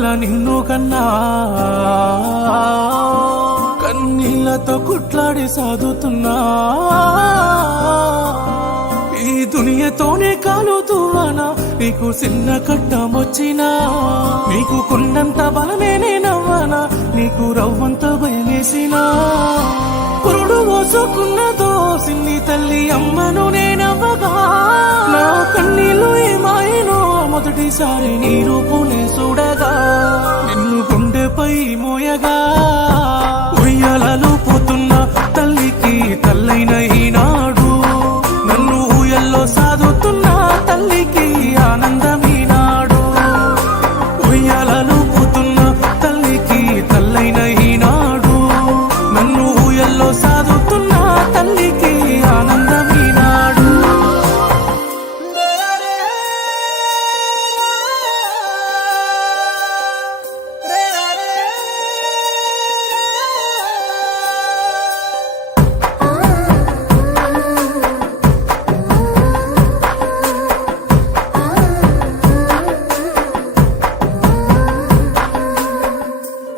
కడుపుల్ల నిన్ను కన్నా కన్నీళ్లతో కుట్లాడి సాదుతున్నా ఈ దునియతోనే కాలుతువానా నీకు చిన్న కట్టమొచ్చినా నీకు కొండంత బలమే నేనవ్వానా నీకు రవ్వంత భయమేసినా పురుడు మోసుకున్నదో సిన్ని తల్లి అమ్మను నేనవ్వగా నా కన్నీళ్ళు ఏమాయనో మొదటిసారి నీ రూపునే చూడగా నిన్ను గుండెపై మోయగా ఉయ్యాలలో పోతున్న తల్లికి తల్లైన ఈనాడు నన్ను ఊయల్లో సాదుతున్న తల్లికి ఆనందమీనాడు ఉయ్యాలలో పోతున్న తల్లికి తల్లైన ఈనాడు నన్ను ఊయల్లో సాదుతున్న తల్లికి ఆనందమీనాడు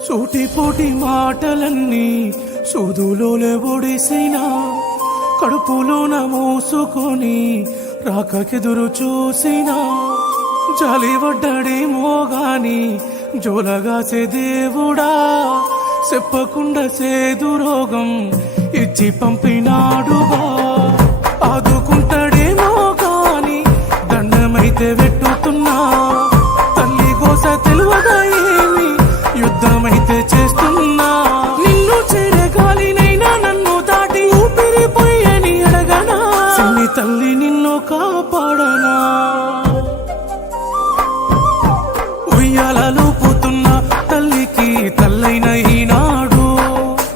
సూటిపోటి మాటలన్నీ సూదులోలే ఒడిసినా కడుపులోన మోసుకొని రాకకెదురు చూసినా జాలిపడ్డాడేమో గాని జోలగాసే దేవుడా చెప్పకుండా సేదు రోగం ఇచ్చి పంపినాడుగా ఆదుకుంటాడేమో గాని దండమైతే వెట్టుతున్నా తల్లి గోస తెలువగా ఏమి యుద్ధమైతే చేస్తున్నా నిన్ను చేరగాలినైనా నన్ను దాటి ఊపిరిపోయని అడగనా సిన్ని తల్లి నిన్ను కాపాడనా ఉయ్యాలలో పోతున్న తల్లికి తల్లైన ఈనాడు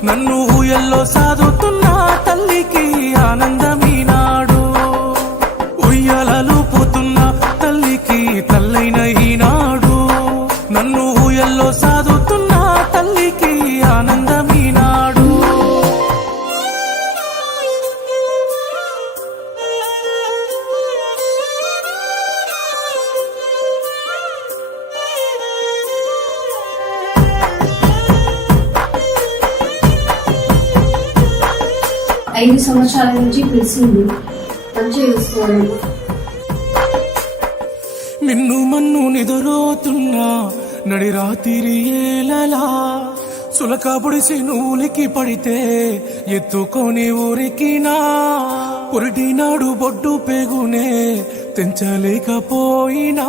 నన్ను ఊయల్లో సాదుతున్న తల్లికి ఆనందమీనాడు ఉయ్యాలలో పోతున్న తల్లికి తల్లైన ఈనాడు నన్ను ఊయల్లో సాదుతున్న తల్లికి ఆనందమీనాడు ఐదు సంవత్సరాల నుంచి పిలిచింది మంచిగా చూసుకోవాలి నిన్ను మన్ను నిదురోతున్నా నడి రాత్రి ఏలలా సులక పొడిసి నూలికి పడితే ఎత్తుకొని ఊరికినా పురిటినాడు బొడ్డు పెగునే తెంచలేకపోయినా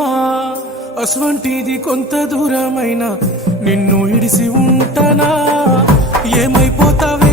అస్వంటిది కొంత దూరమైన నిన్ను ఇడిసి ఉంటానా ఏమైపోతావే